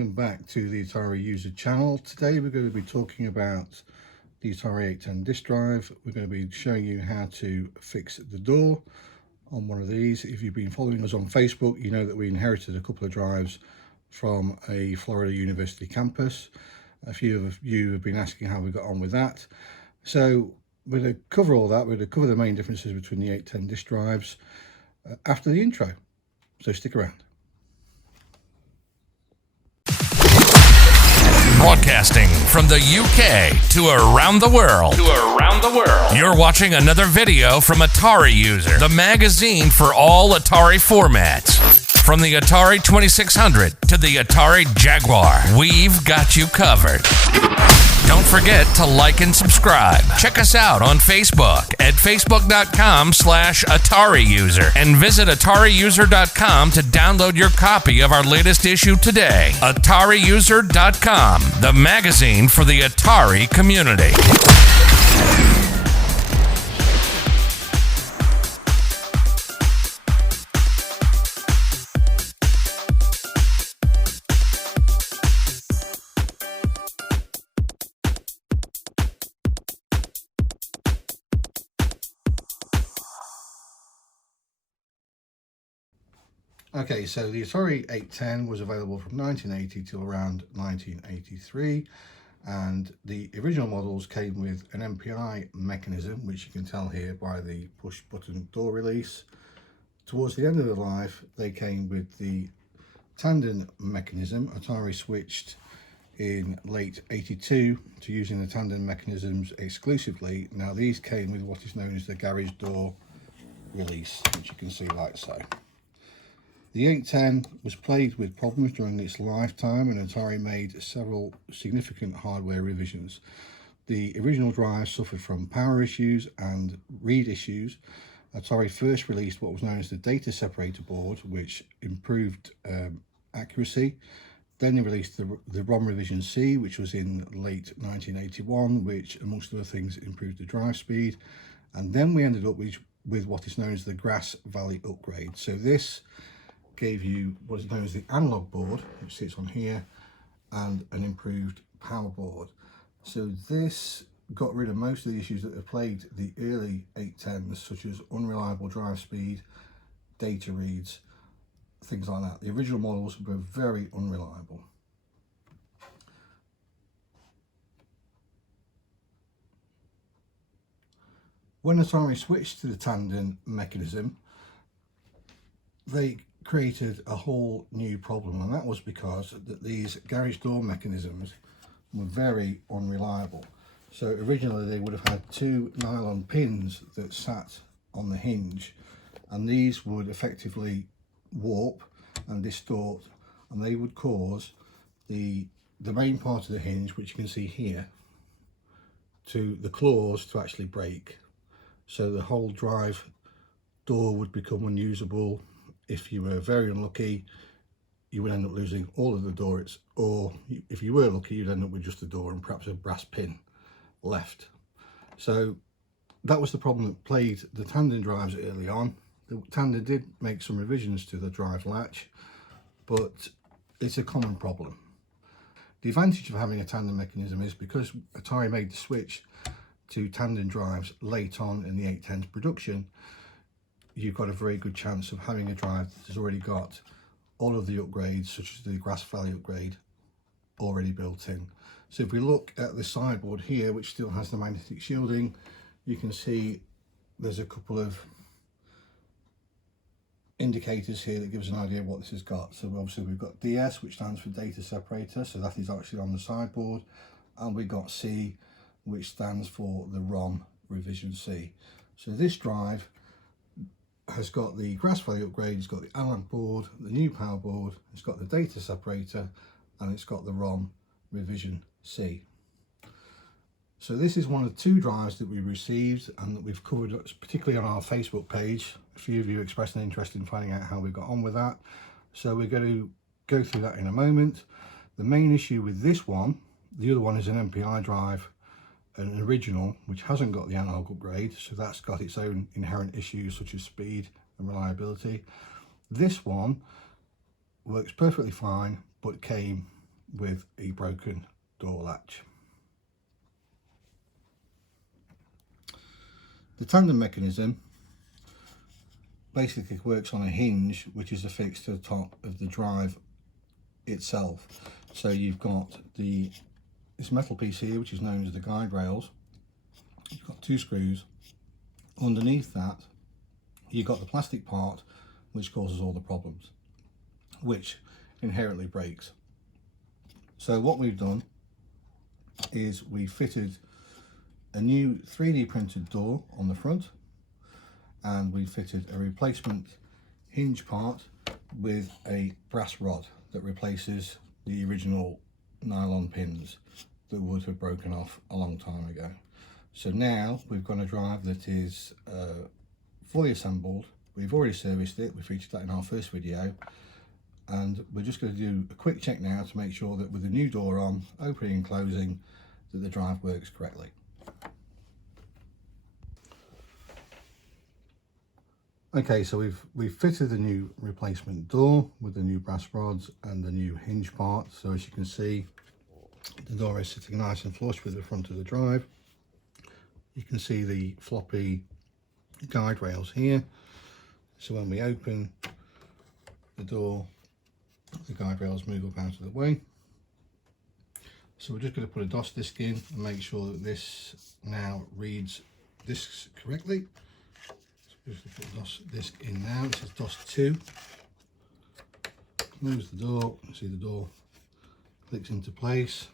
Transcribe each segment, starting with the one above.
welcome back to the Atari user channel. Today we're going to be talking about the Atari 810 disk drive. We're going to be showing you how to fix the door on one of these. If you've been following us on Facebook, you know that we inherited a couple of drives from a Florida University campus. A few of you have been asking how we got on with that. So we're going to cover all that. We're going to cover the main differences between the 810 disk drives after the intro. So stick around. Broadcasting from the UK to around the world. You're watching another video from Atari User, the magazine for all Atari formats. From the Atari 2600 to the Atari Jaguar, we've got you covered. Don't forget to like and subscribe. Check us out on Facebook at facebook.com/Atari User and visit AtariUser.com to download your copy of our latest issue today. AtariUser.com, the magazine for the Atari community. Okay, so the Atari 810 was available from 1980 till around 1983, and the original models came with an MPI mechanism, which you can tell here by the push button door release. Towards the end of the life, they came with the Tandon mechanism. Atari switched in late 82 to using the Tandon mechanisms exclusively. Now these came with what is known as the garage door release, which you can see like so. The 810 was plagued with problems during its lifetime, and Atari made several significant hardware revisions. The original drive suffered from power issues and read issues. Atari first released what was known as the data separator board, which improved accuracy. Then they released the ROM revision C, which was in late 1981, which amongst other things improved the drive speed. And then we ended up with what is known as the Grass Valley upgrade. So this gave you what is known as the analog board, which sits on here, and an improved power board. So this got rid of most of the issues that have plagued the early 810s, such as unreliable drive speed, data reads, things like that. The original models were very unreliable. When Atari switched to the Tandon mechanism, they created a whole new problem, and that was because these garage door mechanisms were very unreliable. So originally they would have had two nylon pins that sat on the hinge, and these would effectively warp and distort, and they would cause the main part of the hinge, which you can see here, to the claws to actually break. So the whole drive door would become unusable. If you were very unlucky, you would end up losing all of the doors, or if you were lucky, you'd end up with just the door and perhaps a brass pin left. So that was the problem that plagued the Tandon drives early on. The Tandon did make some revisions to the drive latch, but it's a common problem. The advantage of having a Tandon mechanism is because Atari made the switch to Tandon drives late on in the 810's production, you've got a very good chance of having a drive that has already got all of the upgrades, such as the Grass Valley upgrade, already built in. So if we look at the sideboard here, which still has the magnetic shielding, you can see there's a couple of indicators here that gives an idea of what this has got. So obviously we've got DS, which stands for data separator, so that is actually on the sideboard, and we've got C, which stands for the ROM revision C. So this drive has got the Grass Valley upgrade, it's got the analog board, the new power board, it's got the data separator, and it's got the ROM revision C. So this is one of the two drives that we received and that we've covered, particularly on our Facebook page. A few of you expressed an interest in finding out how we got on with that. So we're going to go through that in a moment. The main issue with this one, the other one is an MPI drive, an original, which hasn't got the analog upgrade, so that's got its own inherent issues such as speed and reliability. This one works perfectly fine, but came with a broken door latch. The tandem mechanism basically works on a hinge which is affixed to the top of the drive itself. So you've got this metal piece here which is known as the guide rails. You've got two screws. Underneath that you've got the plastic part which causes all the problems, which inherently breaks. So what we've done is we fitted a new 3D printed door on the front, and we fitted a replacement hinge part with a brass rod that replaces the original nylon pins that would have broken off a long time ago. So now we've got a drive that is fully assembled. We've already serviced it, we featured that in our first video, and we're just going to do a quick check now to make sure that with the new door on, opening and closing, that the drive works correctly. Okay, so we've fitted the new replacement door with the new brass rods and the new hinge part. So as you can see, the door is sitting nice and flush with the front of the drive. You can see the floppy guide rails here. So when we open the door, the guide rails move up out of the way. So we're just going to put a DOS disc in and make sure that this now reads discs correctly. Just put DOS disc in now. This is DOS 2. Close the door. See the door clicks into place.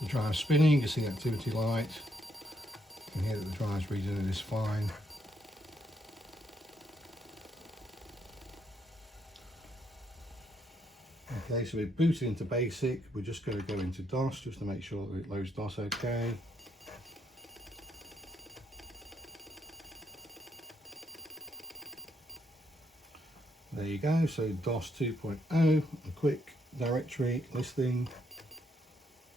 The drive's spinning. You can see the activity light. You can hear that the drive's reading it is fine. Okay, so we're booted into basic. We're just going to go into DOS just to make sure that it loads DOS okay. There you go, so DOS 2.0, a quick directory listing.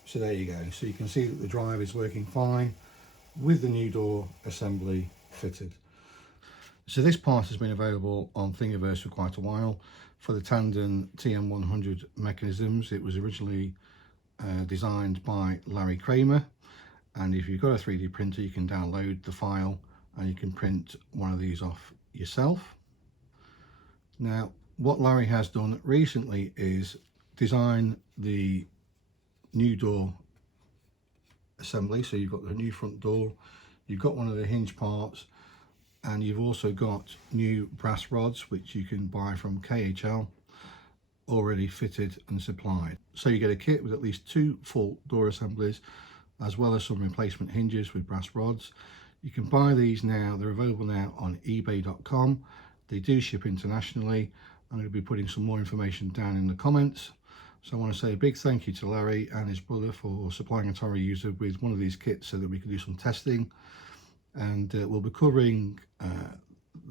So there you go, so you can see that the drive is working fine with the new door assembly fitted. So this part has been available on Thingiverse for quite a while. For the Tandon TM-100 mechanisms, it was originally designed by gkraemer, and if you've got a 3D printer you can download the file and you can print one of these off yourself. Now what Larry has done recently is design the new door assembly. So you've got the new front door, you've got one of the hinge parts, and you've also got new brass rods which you can buy from KHL already fitted and supplied. So you get a kit with at least 2 full door assemblies as well as some replacement hinges with brass rods. You can buy these now, they're available now on ebay.com. They do ship internationally. I'm going to be putting some more information down in the comments. So I want to say a big thank you to Larry and his brother for supplying Atari user with one of these kits so that we can do some testing. And we'll be covering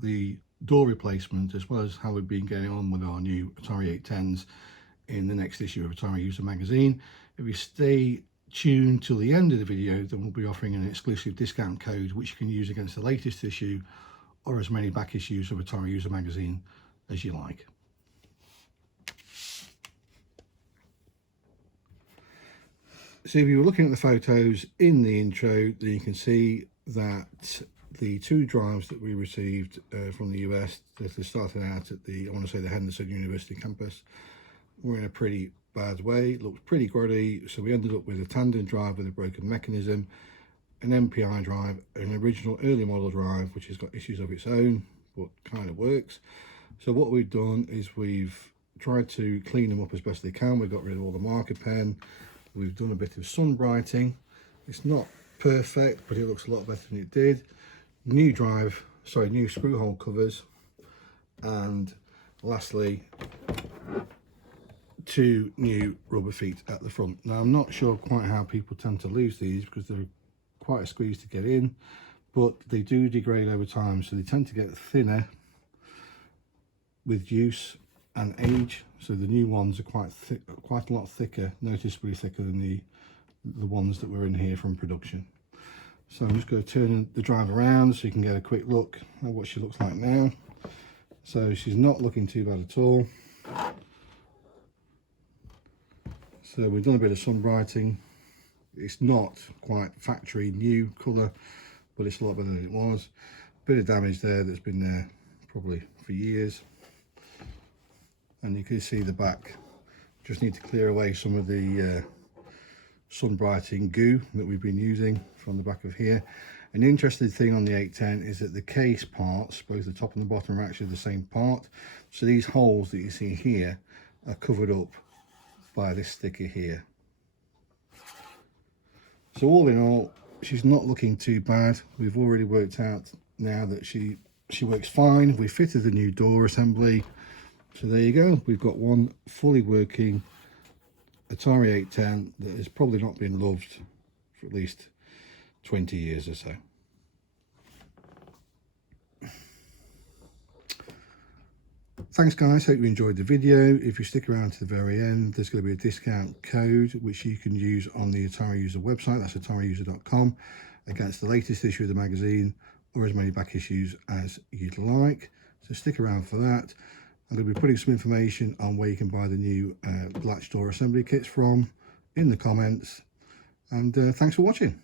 the door replacement as well as how we've been getting on with our new Atari 810s in the next issue of Atari User magazine. If you stay tuned till the end of the video, then we'll be offering an exclusive discount code which you can use against the latest issue or as many back issues of Atari User magazine as you like. So if you were looking at the photos in the intro, then you can see that the 2 drives that we received from the US that started out at the, I want to say the Henderson University campus, were in a pretty bad way. It looked pretty grotty, so we ended up with a Tandon drive with a broken mechanism, an MPI drive, an original early model drive which has got issues of its own but kind of works. So what we've done is we've tried to clean them up as best they can. We've got rid of all the marker pen, we've done a bit of sun brighting. It's not perfect, but it looks a lot better than it did. New new screw hole covers, and lastly 2 new rubber feet at the front. Now I'm not sure quite how people tend to lose these because they're quite a squeeze to get in, but they do degrade over time, so they tend to get thinner with use and age. So the new ones are quite a lot thicker, noticeably thicker than the ones that were in here from production. So I'm just going to turn the drive around so you can get a quick look at what she looks like now. So she's not looking too bad at all. So we've done a bit of sun brighting. It's not quite factory new colour, but it's a lot better than it was. A bit of damage there that's been there probably for years. And you can see the back. Just need to clear away some of the sun brighting goo that we've been using from the back of here. An interesting thing on the 810 is that the case parts, both the top and the bottom, are actually the same part. So these holes that you see here are covered up by this sticker here. So all in all, she's not looking too bad. We've already worked out now that she works fine. We fitted the new door assembly. So there you go. We've got one fully working Atari 810 that has probably not been loved for at least 20 years or so. Thanks guys, hope you enjoyed the video. If you stick around to the very end, there's going to be a discount code which you can use on the Atari User website, that's atariyuser.com, against the latest issue of the magazine or as many back issues as you'd like. So stick around for that. I'm going to be putting some information on where you can buy the new latch door assembly kits from in the comments. And thanks for watching.